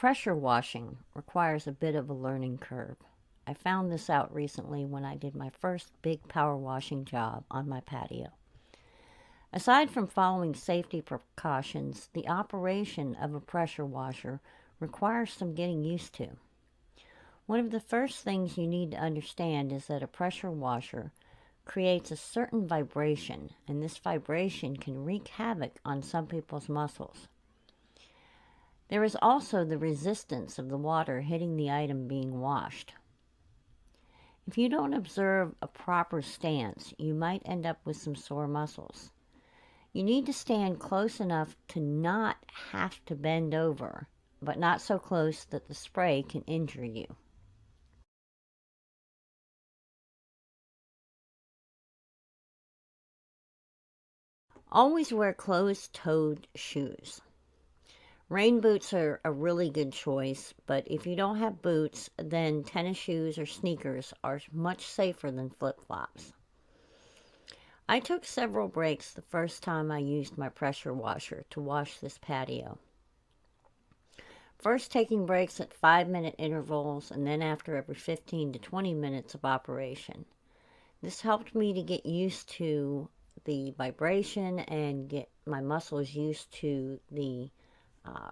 Pressure washing requires a bit of a learning curve. I found this out recently when I did my first big power washing job on my patio. Aside from following safety precautions, the operation of a pressure washer requires some getting used to. One of the first things you need to understand is that a pressure washer creates a certain vibration, and this vibration can wreak havoc on some people's muscles. There is also the resistance of the water hitting the item being washed. If you don't observe a proper stance, you might end up with some sore muscles. You need to stand close enough to not have to bend over, but not so close that the spray can injure you. Always wear closed-toed shoes. Rain boots are a really good choice, but if you don't have boots, then tennis shoes or sneakers are much safer than flip-flops. I took several breaks the first time I used my pressure washer to wash this patio. First taking breaks at 5-minute intervals and then after every 15 to 20 minutes of operation. This helped me to get used to the vibration and get my muscles used to the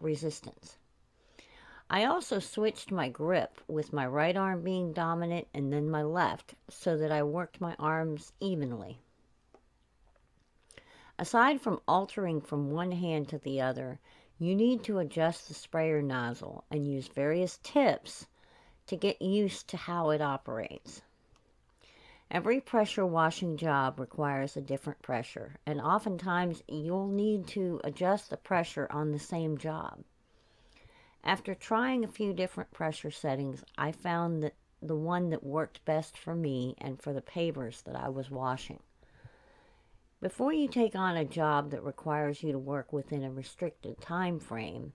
resistance. I also switched my grip with my right arm being dominant and then my left so that I worked my arms evenly. Aside from altering from one hand to the other, you need to adjust the sprayer nozzle and use various tips to get used to how it operates. Every pressure washing job requires a different pressure, and oftentimes you'll need to adjust the pressure on the same job. After trying a few different pressure settings, I found that the one that worked best for me and for the pavers that I was washing. Before you take on a job that requires you to work within a restricted time frame,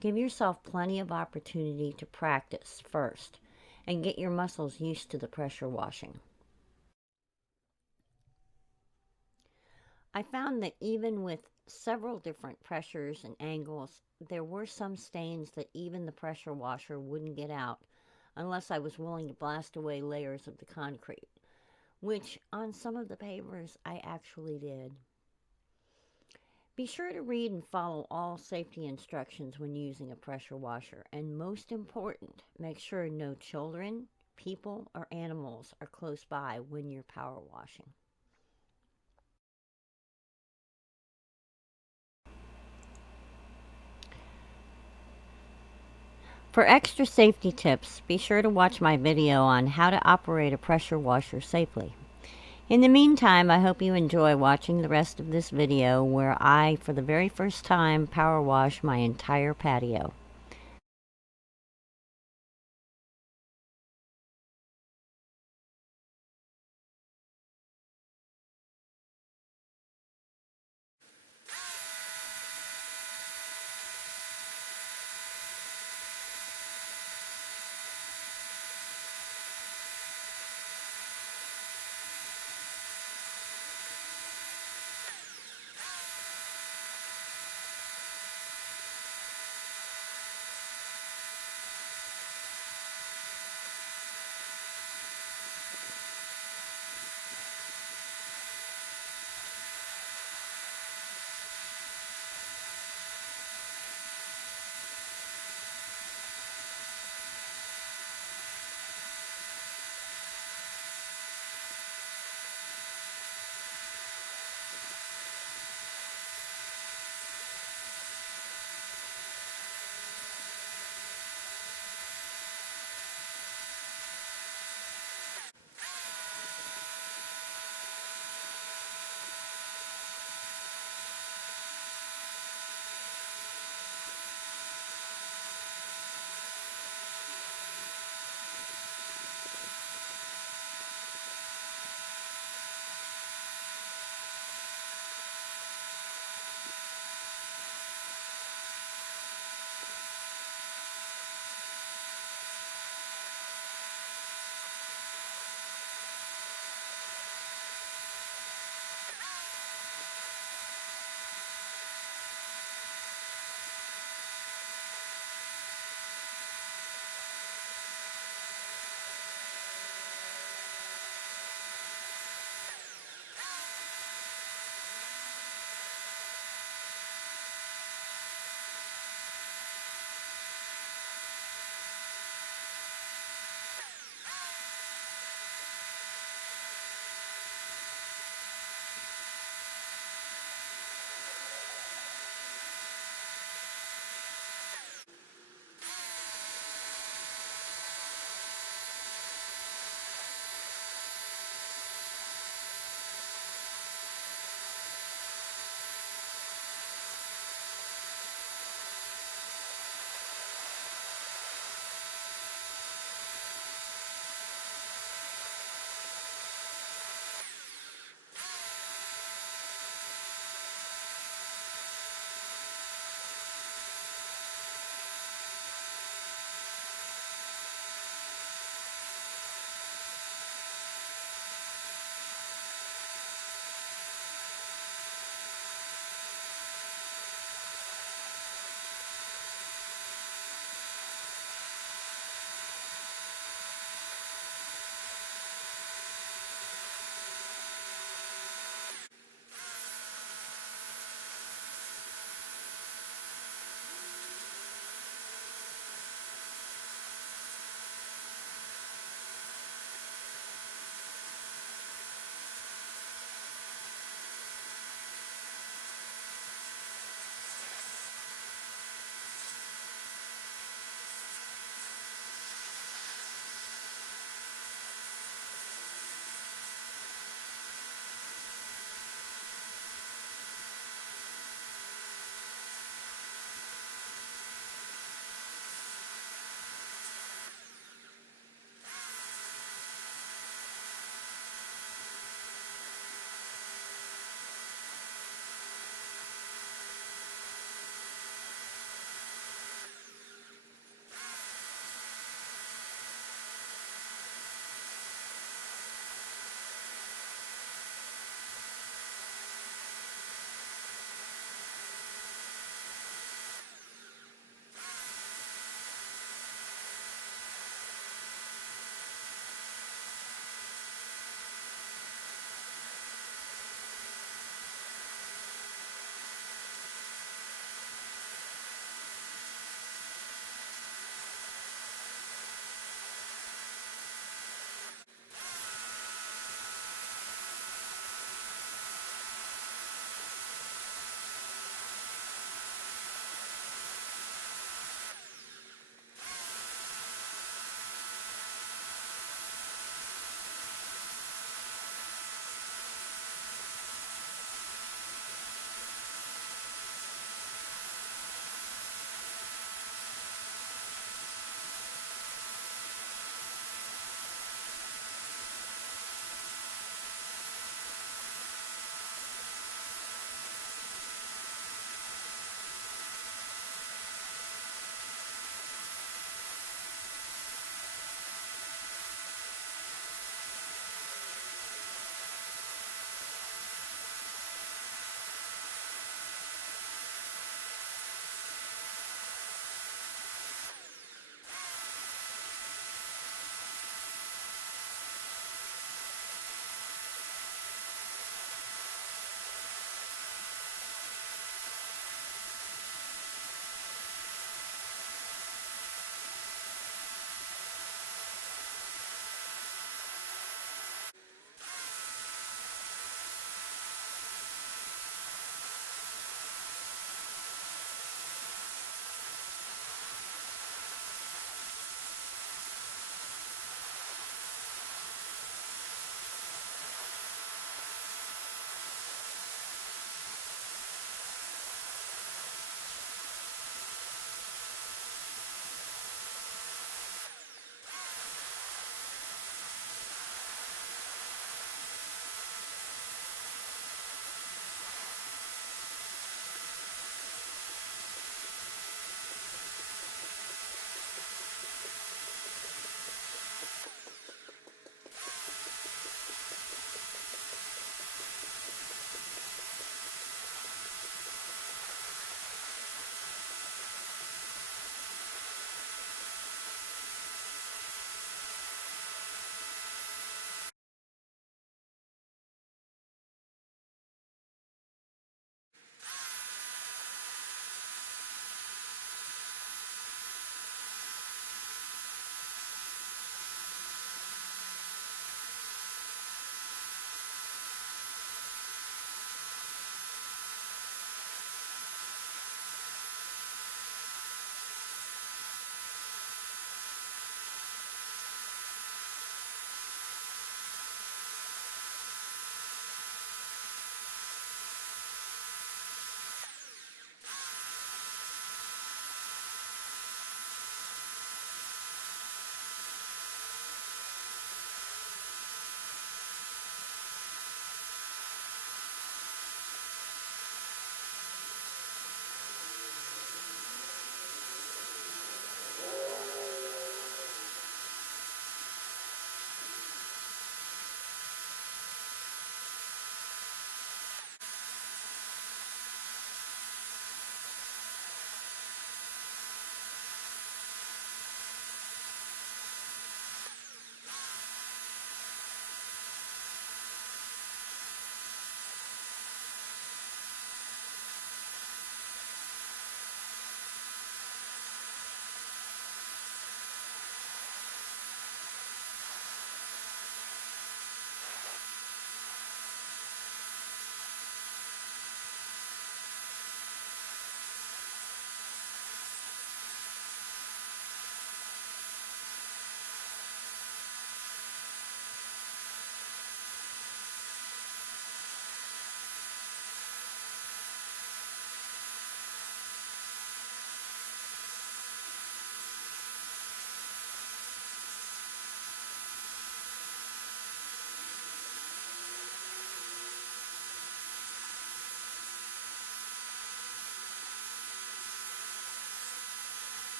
give yourself plenty of opportunity to practice first and get your muscles used to the pressure washing. I found that even with several different pressures and angles, there were some stains that even the pressure washer wouldn't get out unless I was willing to blast away layers of the concrete, which on some of the pavers I actually did. Be sure to read and follow all safety instructions when using a pressure washer, and most important, make sure no children, people, or animals are close by when you're power washing. For extra safety tips, be sure to watch my video on how to operate a pressure washer safely. In the meantime, I hope you enjoy watching the rest of this video where I, for the very first time, power wash my entire patio.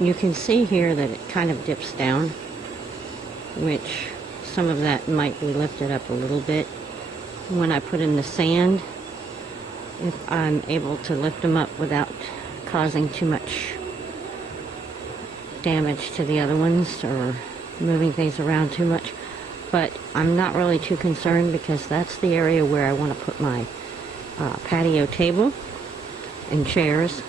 you can see here that it kind of dips down, which some of that might be lifted up a little bit. When I put in the sand, if I'm able to lift them up without causing too much damage to the other ones or moving things around too much. But I'm not really too concerned because that's the area where I want to put my patio table and chairs.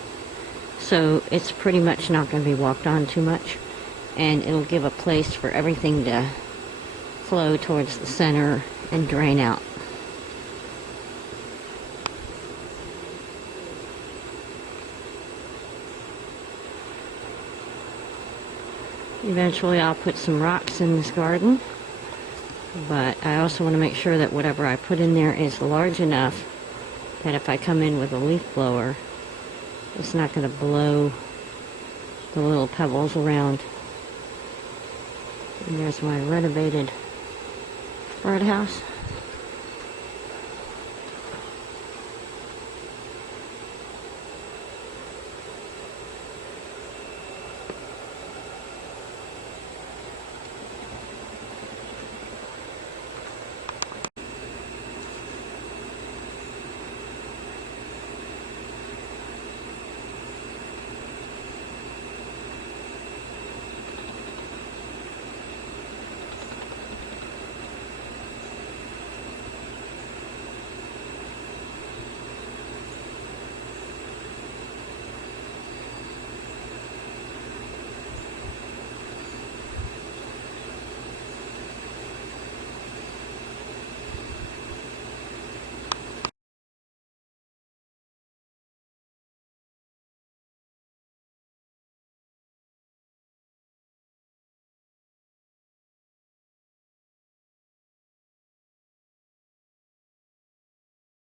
So it's pretty much not going to be walked on too much, and it'll give a place for everything to flow towards the center and drain out. Eventually I'll put some rocks in this garden, but I also want to make sure that whatever I put in there is large enough that if I come in with a leaf blower, it's not going to blow the little pebbles around. And there's my renovated birdhouse.